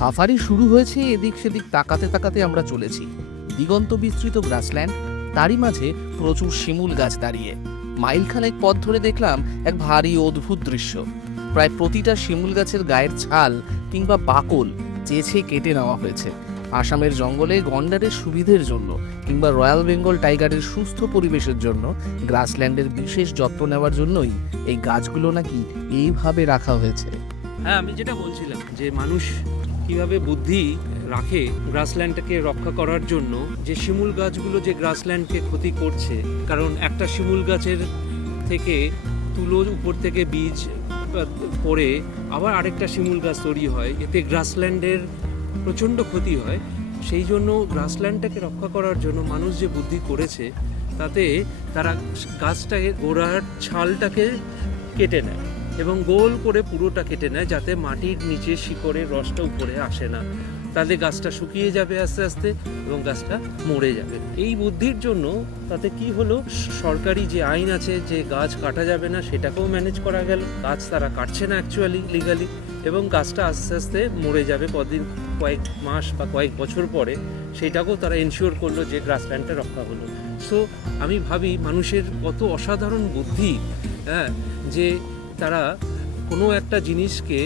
Safari শুরু হয়েছে, এদিক সেদিক তাকাতে তাকাতে আমরা চলেছি। দিগন্ত বিস্তৃত গ্রাসল্যান্ড, তারই মাঝে প্রচুর শিমুল গাছ দাঁড়িয়ে। মাইলখানেক পথ ধরে দেখলাম এক ভারী অদ্ভুত দৃশ্য। প্রায় প্রতিটা শিমুল গাছের গায়ের ছাল কিংবা বাকল চেঁছে কেটে নেওয়া হয়েছে। আসামের জঙ্গলে গন্ডারের সুবিধের জন্য কিংবা রয়্যাল বেঙ্গল টাইগারের সুস্থ পরিবেশের জন্য গ্রাসল্যান্ডের বিশেষ যত্ন নেওয়ার জন্যই এই গাছগুলো নাকি এইভাবে রাখা হয়েছে। হ্যাঁ, আমি যেটা বলছিলাম যে মানুষ কিভাবে বুদ্ধি রাখে গ্রাসল্যান্ডটাকে রক্ষা করার জন্য, যে শিমুল গাছগুলো যে গ্রাসল্যান্ডকে ক্ষতি করছে, কারণ একটা শিমুল গাছের থেকে তুলো উপর থেকে বীজ পড়ে আবার আরেকটা শিমুল গাছ তৈরি হয়, এতে গ্রাসল্যান্ডের প্রচণ্ড ক্ষতি হয়। সেই জন্য গ্রাসল্যান্ডটাকে রক্ষা করার জন্য মানুষ যে বুদ্ধি করেছে, তাতে তারা গাছটাকে গোড়ার ছালটাকে কেটে নেয় এবং গোল করে পুরোটা কেটে নেয়, যাতে মাটির নিচে শিকড়ের রসটা উপরে আসে না। তাতে গাছটা শুকিয়ে যাবে আস্তে আস্তে এবং গাছটা মরে যাবে। এই বুদ্ধির জন্য তাতে কি হলো, সরকারি যে আইন আছে যে গাছ কাটা যাবে না, সেটাকেও ম্যানেজ করা গেল। গাছ তারা কাটছে না অ্যাকচুয়ালি লিগালি, এবং গাছটা আস্তে আস্তে মরে যাবে কদিন, কয়েক মাস বা কয়েক বছর পরে। সেটাকেও তারা এনশিওর করলো যে গ্রাসল্যান্ডটা রক্ষা হলো। সো আমি ভাবি মানুষের কত অসাধারণ বুদ্ধি, হ্যাঁ, যে তারা কোনো একটা জিনিসকে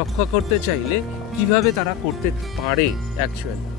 রক্ষা করতে চাইলে কিভাবে তারা করতে পারে অ্যাকচুয়ালি।